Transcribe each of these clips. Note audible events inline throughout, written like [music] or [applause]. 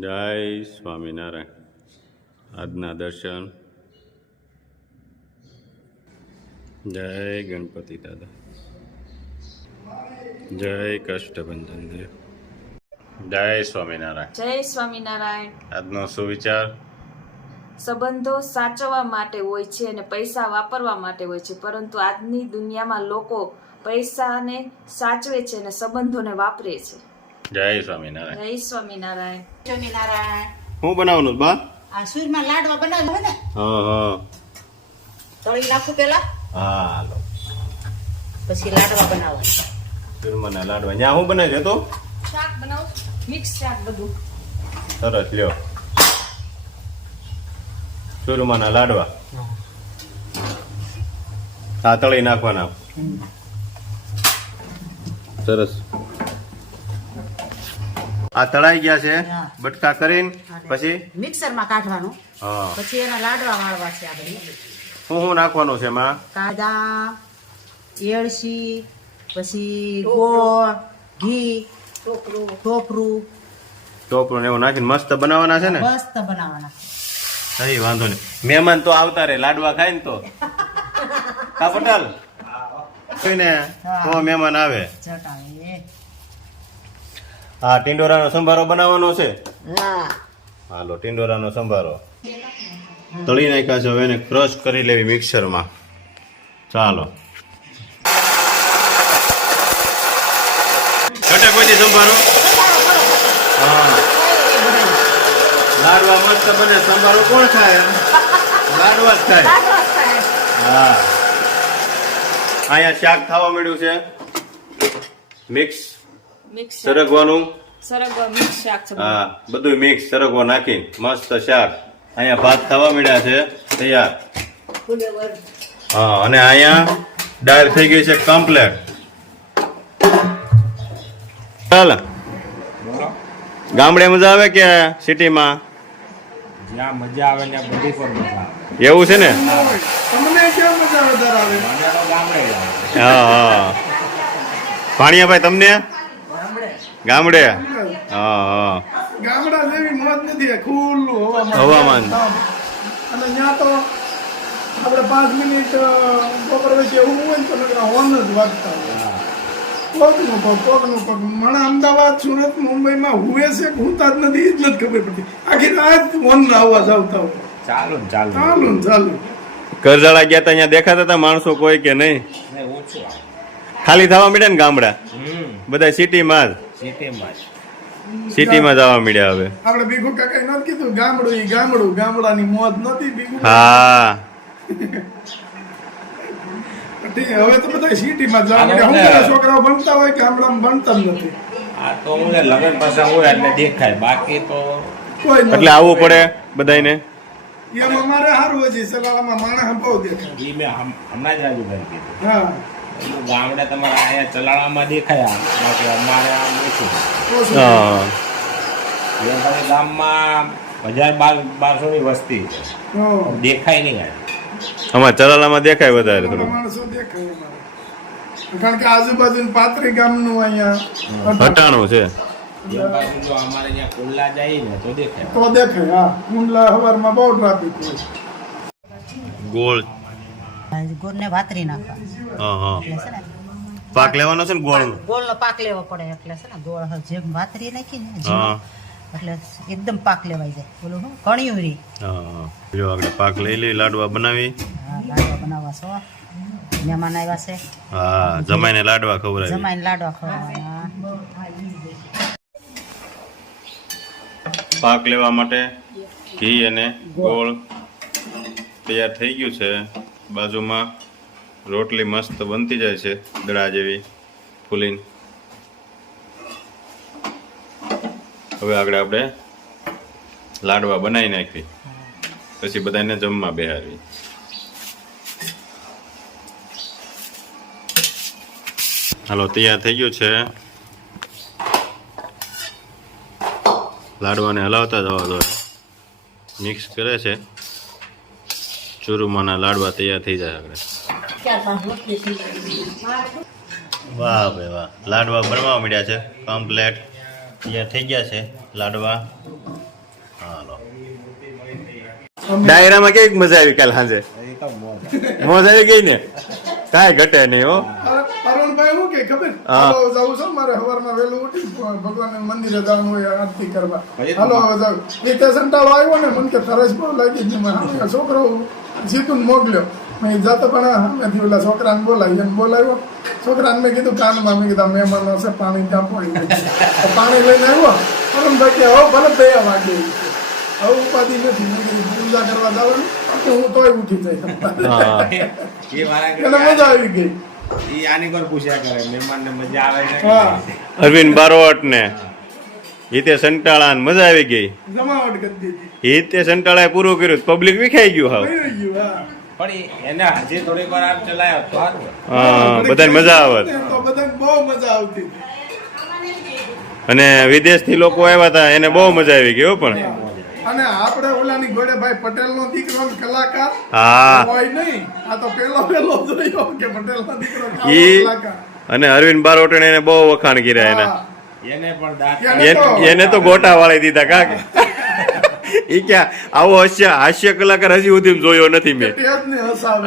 જય સ્વામિનારાયણ. આજના દર્શન. જય ગણપતિ દાદા. જય કષ્ટભંજન દેવ. જય સ્વામિનારાયણ. જય સ્વામિનારાયણ. આજનો સુવિચાર? સંબંધો સાચવવા માટે હોય છે અને પૈસા વાપરવા માટે હોય છે પરંતુ આજની દુનિયામાં લોકો પૈસાને સાચવે છે અને સંબંધોને વાપરે છે. જય સ્વામિનારાયણ. જય સ્વામિનારાયણ. સ્વામિનારાયણ. હું બનાવવાનું બા? આ સૂરમાં લાડવા બનાવ્યા ને? હા હા. તળી નાખું પેલા? હા હાલો. પછી લાડવા બનાવવા ચૂરમાના લાડવા. ન્યા હું બનાવી તો? શાક બનાવો મિક્સ શાક બધું. સરસ લ્યો. ચૂરમાના લાડવા. હા તળી નાખવાના. સરસ. આ તળાઈ ગયા છે બટકા કરીને પછી? મિક્સરમાં કાઢવાનું. પછી એના લાડવા વાળવા છે આ શું શું નાખવાનું છે એમાં? કાદા એળસી પછી ગોળ ઘી ટોપરું ટોપરું ને એવું નાખીને મસ્ત બનાવવાના છે ને? મસ્ત બનાવવાના કઈ વાંધો નહીં. મહેમાન તો આવતા રે લાડવા ખાય ને તો. કા પટેલ? કોઈને? તો મહેમાન આવે. હા ટિંડોરાનો સંભારો બનાવવાનો છે? હા હાલો ટિંડોરાનો સંભારો. તળી નાખ્યા છે હવે એને ક્રશ કરી લેવી મિક્સરમાં. ચાલો. કટે કોઈ સંભારો? હા. લાડવા મસ્ત બને સંભારો કોણ ખાય? લાડવા જ ખાય. હા. અહીંયા શાક થવા મળ્યું છે. મિક્સ મિક્સ સરગવાનું? સરગવા મિક્સ શાક છે હા બધું મિક્સ સરગવો નાખી મસ્ત શાક. અહીંયા ભાત થવા મળ્યા છે તૈયાર. હા અને અહીંયા ડાયર થઈ ગઈ છે કમ્પ્લેટ ચાલ. ગામડે મજા આવે કે સિટીમાં? જ્યાં મજા આવે ત્યાં બધી પર મજા આવે. એવું છે ને? મને તો ગામડે જ આવે. હા હા. ભાણિયાભાઈ તમને? ગામડે? હા હા. ગામડા જેવી મોજ નથી ખુલ્લું હવામાન. અને ત્યાં તો આપણે પાંચ મિનિટ બપોર વચ્ચે એવું હોય તો હોર્ન જ વાગતા હોય. પગનું પગ પગનું મને અમદાવાદ સુરત મુંબઈમાં હુએ છે હુંતા જ નથી એ જ નથી ખબર પડતી. આખી રાત હોર્નના અવાજ આવતા હોય. ચાલુ ને ચાલુ ચાલુ ચાલુ કરજાળા ગયા તા અહીંયા દેખાતા હતા માણસો કોઈ કે નહીં? ને ઓછું આવે ખાલી થવા મળ્યા ને ગામડા? બધા સિટીમાં જ. જ. સિટીમાં જવા મળ્યા હવે. આપણે ભીખુ કાકાએ નથી કીધું ગામડું ઈ ગામડું ગામડાની મોત નથી ભીખુ હા. [laughs] હવે તો બધા સિટીમાં જવા મળ્યા. હું છોકરાઓ ભણતા હોય ગામડામાં ભણતા જ નથી. આ તો હું લગન પાછા હોય એટલે દેખાય. બાકી તો કોઈ એટલે આવવું પડે બધાને એમ અમારે સારું હજી સલાળામાં માણસ બહુ દેખાય. ઈ મેં હમણાં જ રાજુભાઈ કીધું. હા. ગામડે તમારા અહીંયા ચલાળામાં દેખાયા. બાકી અમારે આમ ઓછું. પછી ગામમાં હજાર બાર બારસો ની વસ્તી દેખાય નહીં આ અમારે ચલાલામાં દેખાય વધારે થોડું માણસો દેખાય અમારે. કારણ કે આજુબાજુ પાત્રી ગામનું અહીંયા. હટાણું છે. અમારે ખુલ્લા જાય ને તો દેખાય. તો દેખાય હા. મુંડલા હવારમાં બહુ ટ્રાફિક હોય. ગોળ ગોળને વાતરી નાખવા એટલે છે ને પાક લેવાનો છે ને ગોળનો? ગોળનો પાક લેવો પડે. એટલે છે ને ગોળ જેમ વાતરી નાખી ને એટલે એકદમ પાક લેવાઈ જાય. બોલું હું કણિયું રી. જો પાક લઈ લઈ લાડવા બનાવી. હા લાડવા બનાવવા છો. મહેમાન આવ્યા છે. હા જમાઈને લાડવા ખવડાવી. જમાઈને લાડવા ખવડાવવાના. પાક લેવા માટે ઘી અને ગોળ તૈયાર થઈ ગયું છે. બાજુમાં રોટલી મસ્ત બનતી જાય છે, દડા જેવી ફૂલીને. હવે આગળ આપણે લાડવા બનાવી નાખી પછી બધાને જમવા બેહારવી હાલો, તૈયાર થઈ ગયું છે. લાડવાને હલાવતા જવા દો. મિક્સ કરે છે. ચૂરુમાના લાડવા તૈયાર થઈ જાય આપણે વાહ ભાઈ વાહ. લાડવા બનવા મળ્યા છે કમ્પ્લેટ તૈયાર થઈ ગયા છે લાડવા. હાલો ડાયરામાં કેવી મજા આવી કાલ સાંજે? મોજ આવી ગઈ ને? કાંઈ ઘટે નહીં હો. અરુણભાઈ હું કે ખબર? હાલો જાઉં છું. મારે સવારમાં વહેલું ઉઠી ભગવાન મંદિરે જવાનું હોય આરતી કરવા. હાલો હવે જાઉં. એ તે સંટાળો આવ્યો ને મને કે બહુ લાગી છોકરો જીતું મોકલ્યો. મેં જતો પણ સામેથી પેલા છોકરાને બોલાવી એને બોલાવ્યો. છોકરાને મેં કીધું કાનમાં. મેં કીધું મહેમાનો હશે પાણી ત્યાં પડી પાણી લઈને આવ્યો. અરુણભાઈ કે હવે ભલે બે વાગે. હવે ઉપાધિ નથી. મેં કીધું પૂજા કરવા જવાનું. તો હું તોય ઉઠી જઈશ. હા. એને મજા આવી ગઈ. એ આની પર પૂછ્યા કરે મહેમાનને મજા આવે છે કે હા. નહીં? અરવિંદ બારોટ ને. હિતે સંટાળા મજા આવી ગઈ. હિતે સંટાળા પૂરું કર્યું પબ્લિક વિખાઈ ગયું હાવ. ગયું પણ એને હજી થોડીક વાર આમ ચલાયો તો હા બધાને મજા આવત. તો બધાને બહુ મજા આવતી અને વિદેશથી લોકો આવ્યા હતા એને બહુ મજા આવી ગઈ હો પણ. અને આપણે ઓલાની ગોડે ભાઈ પટેલ નો દીકરો કલાકાર? હા. હોય નહીં. આ તો પેલો પેલો જોયો કે પટેલ નો દીકરો કલાકાર. અને અરવિંદ બારોટને એને બહુ વખાણ કર્યા એના. એને પણ દાંત એને એન- એને તો ગોટા વાળી દીધા કાકે. એ ક્યાં? આવો હાસ્ય હાસ્ય કલાકાર હજી સુધી જોયો નથી મેં.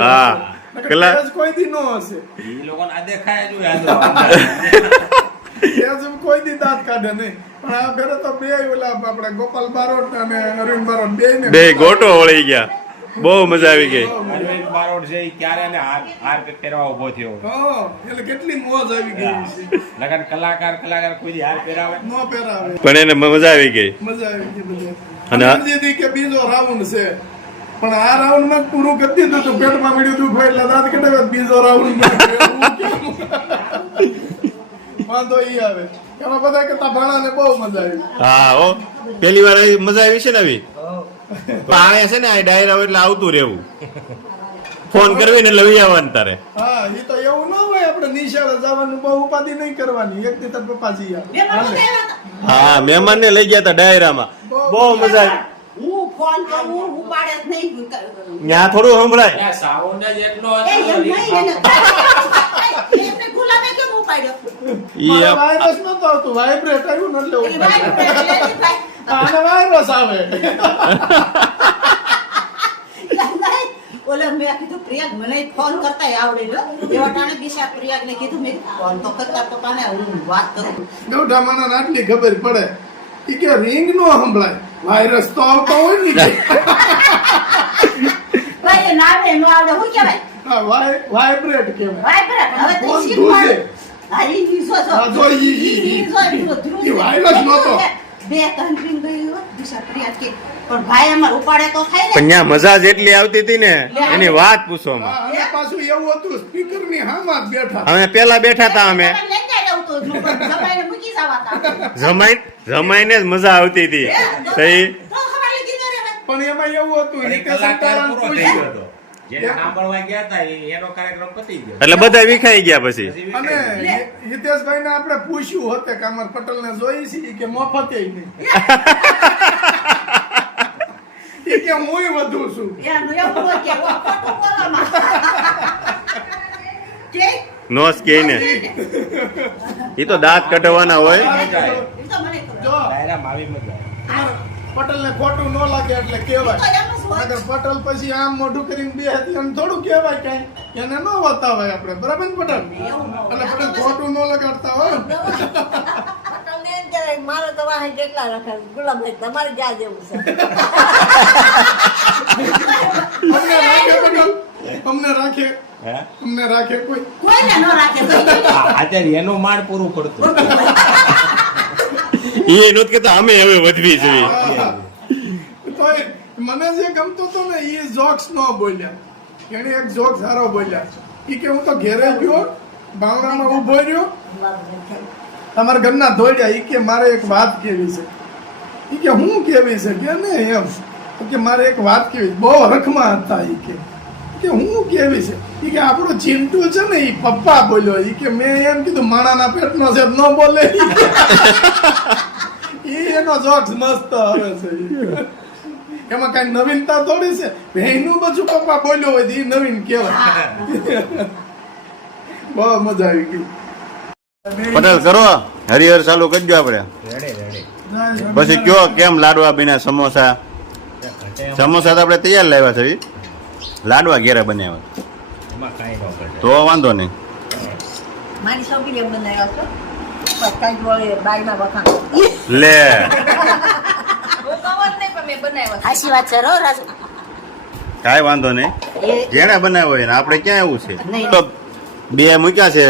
હા. કલા- કોઈ દી નો હશે. એ લોકોને આ દેખાય જ હોય આ તો. તેજ કોઈ દી દાંત કાઢે નહીં. પણ આ ફેરે તો બે ઓલા આપણે ગોપાલ બારોટ અને અરવિંદ બારોટ બે ને બે ગોટો વળી ગયા. બહુ મજા આવી ગઈ. છે ક્યારે એને હાર હાર પહેરવા ઊભો થયો. એટલે કેટલી મોજ આવી ગઈ. છે લગન કલાકાર કલાકાર કોઈ હાર પહેરાવે? નો પહેરાવે. પણ એને મજા આવી ગઈ. મજા આવી ગઈ અને દીદી કે બીજો રાઉન્ડ છે. પણ આ રાઉન્ડમાં પૂરું કરી દીધું તું. પેટમાં મળ્યું દુખ હોય એટલે દાંત બીજો રાઉન્ડ વાંધો ઈ આવે. એમાં બધા કરતા ભાણાને બહુ મજા આવી. હા હો. પેલી વાર આવી મજા આવી છે ને આવી? પણ છે ને આ ડાયરા એટલે આવતું રહેવું. ફોન કરવી ને લવી આવવાનું તારે. હા એ તો એવું ના હોય આપણે નિશાળે જવાનું બહુ ઉપાધિ નહીં કરવાની. એક દી તાર પપ્પાજી હા મહેમાન ને લઈ ગયા હતા ડાયરામાં. બહુ મજા આવી. હું ફોન કરું હું ઉપાડે જ નહીં ત્યાં થોડું સંભળાય. સાઉન્ડ જ એટલો એમને ગુલામે કેમ ઉપાડ્યો? ઈ વાયરસ નતો આવતું વાઇબ્રેટ આવ્યું ને એટલે એ ભાઈ. આને આવે નહીં, મેં કીધું પ્રિયાગ મને ફોન કરતા આવડે જો એવા ટાણે દિશા પ્રિયાગ ને કીધું મેં ફોન તો કરતા તો કાને હું વાત કરું દેવઢા મને આટલી ખબર પડે ઈ કે રિંગ નો સંભળાય વાયરસ તો આવતો હોય ને ભાઈ એ નામે નો આવડે શું કહેવાય વાઇબ્રેટ કહેવાય ભાઈ બરાબર હવે તો ફોન શીખવાડ. હા, ઈ ઈ જો જો. હા, જો ઈ- ઈ ઈ વાયરસ નહોતો. પણ ભાઈ અમાર ઉપાડે તો થાય ને. પણ ત્યાં મજા જેટલી આવતી હતી ને એની વાત પૂછવામાં પાછું એવું હતું સ્પીકરની હામાં બેઠા અમે પેલા બેઠા હતા અમે. જમાઈ જમાઈને જ મજા આવતી હતી. પણ એમાં એવું હતું. એટલે બધા વિખાઈ ગયા પછી. અને હિતેશભાઈ ને આપણે પૂછ્યું હોતે કે અમાર પટેલ ને જોઈ છે કે મફતે નહીં. [laughs] એ કે હું વધુ છું? નોસ કે ને એ તો દાંત કટવાના હોય. પટેલ ને ખોટું ન લાગે એટલે કેવાય. અગર પટેલ પછી આમ મોઢું કરીને બે હતી એમ થોડું કહેવાય કઈ. એને ન વતાવાય આપણે. બરાબર ને પટેલ? એટલે પટેલ ખોટું ન લગાડતા હોય પટલને એમ કહેવાય, મારે તો વાહે કેટલા રખાય ગુલામભાઈ તમારે જ્યાં જેવું છે? અમને રાખે અમને રાખે? હે? અમને રાખે કોઈ? કોઈને ન રાખે અત્યારે એનું માળ પૂરું પડતું. [laughs] એ નહોતું કેતા અમે હવે વધવી જોઈએ. જે ગમતો હતો ને એ જોક્સ ન બોલ્યા. એને એક જોક સારો બોલ્યા. ઈ કે હું તો ઘેરે ગયો બાવડામાં ઊભો રહ્યો. તમારા ઘરના ધોળ્યા એ કે મારે એક વાત કેવી છે? એ કે હું કેવી છે? કે ને એમ. કે મારે એક વાત કેવી બહુ હરખમાં હતા એ કે. કે હું કેવી છે? એ કે આપણો ચિંટુ છે ને એ પપ્પા બોલ્યો. એ કે મેં એમ કીધું, માણાના પેટનો છે, ન બોલે. એ એનો જોક્સ મસ્ત આવે છે. એમાં કઈ નવીનતા થોડી છે. ભેંનું બધું પપ્પા બોલ્યો હોય એ નવીન કહેવાય. બહુ મજા આવી ગઈ. પટેલ કરો. હરિહર ચાલુ કરજો આપણે. રેડે રેડે. પછી કયો કેમ લાડવા બીના સમોસા? સમોસા તો આપણે તૈયાર લાવ્યા છે લાડવા ઘેરા બનાવ્યા એમાં કાંઈ ન ઘટે. તો વાંધો નહીં. મારી મેં બનાવ્યા છે. વાત છે રો રાજુ કાંઈ વાંધો નહીં. એ જેણે બનાવ્યો હોય ને આપણે ક્યાં એવું છે? તો બે મૂક્યા છે.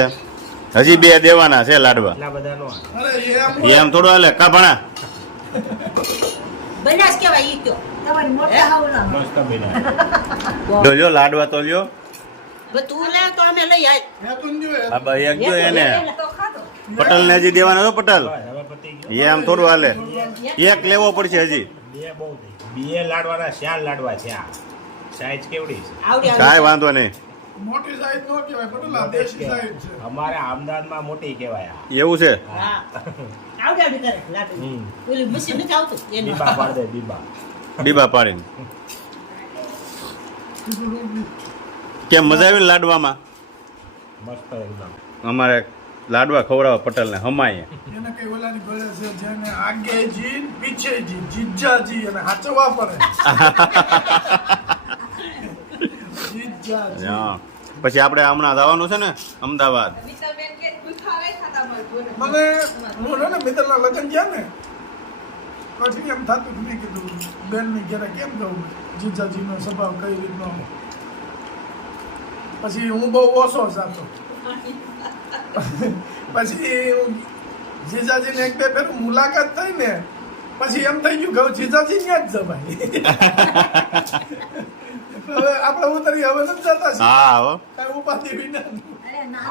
હજી બે દેવાના છે લાડવા. એટલા બધા નો હાલે. અરે એમ થોડું હાલે. કા ભણા? બનાસ કેવાય ઈ કયો તમારી મોટા હાવના મસ્ત બન્યા. જો જો લાડવા તો લ્યો. હવે તું લે તો અમે લઈ આય. હે તું જોયે આ ભાઈ એક જો એને. તો પટેલ ને હજી દેવાના તો પટેલ. એ. એમ થોડું હાલે. એક લેવો પડશે હજી. બે બહુ થઈ બે લાડવાના ચાર લાડવા છે આ. સાઈઝ કેવડી છે? કાંઈ વાંધો નહીં. મોટી સાઈઝ નો કહેવાય પટેલા દેશી સાઈઝ છે. અમારે અમદાવાદમાં મોટી કહેવાય એવું છે? હા. આવડી આવડી કરે લાડુ. ઓલી મશીન નથી આવતું? એનું બીબા પાડ દે બીબા. બીબા પાડીને. કેમ મજા આવી લાડવામાં? મસ્ત એકદમ. અમારે લાડવા ખવડાવવા પટેલને હમાય એને કઈ ઓલાની ગળે છે જેને આગે જી પીછે જી જીજાજી અને હાચવા પડે. જીજાજી હા. પછી આપણે હમણાં જવાનું છે ને અમદાવાદ. મને હું ને મિત્રના લગ્ન ગયા ને પછી એમ થતું કે મેં કીધું બેનની ઘરે કેમ જવું જીજાજીનો સ્વભાવ કઈ રીતનો? પછી હું બહુ ઓછો જાતો. [laughs] પછી જીજાજી જીજાજીને એક બે ફેર મુલાકાત થઈ ને પછી એમ થઈ ગયું કે જીજાજી ત્યાં જ જવાય. [laughs] હવે આપણે ઉતરી હવે નથી જતા. હા હો. ઉપાધિ વિના.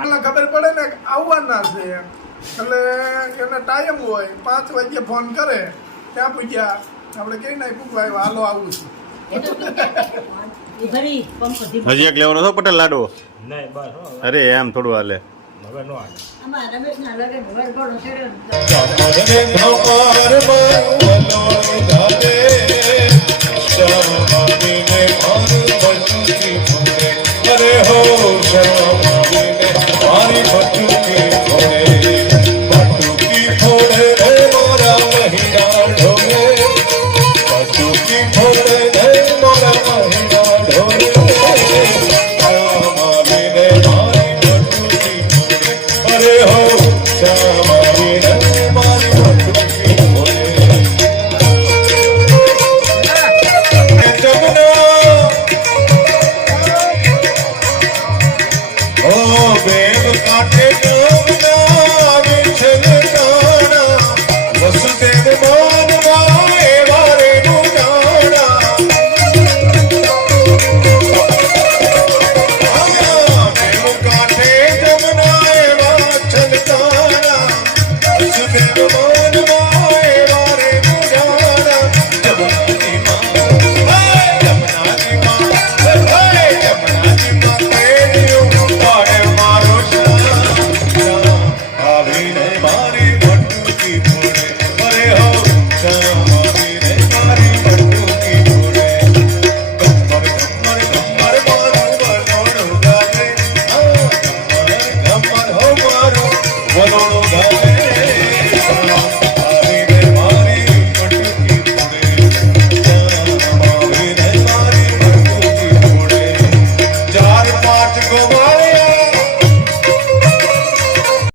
એટલે ખબર પડે ને આવવાના છે એમ. એટલે એને ટાઈમ હોય પાંચ વાગ્યે ફોન કરે ત્યાં પૂછ્યા આપણે કઈ નાય પૂછવા હાલો આવું છું. હજી એક લેવાનો હતો પટેલ લાડવો? અરે એમ થોડું હાલે. હવે નો હાલે અમારા રમેશના લગ્ન વરઘોડો ચડ્યો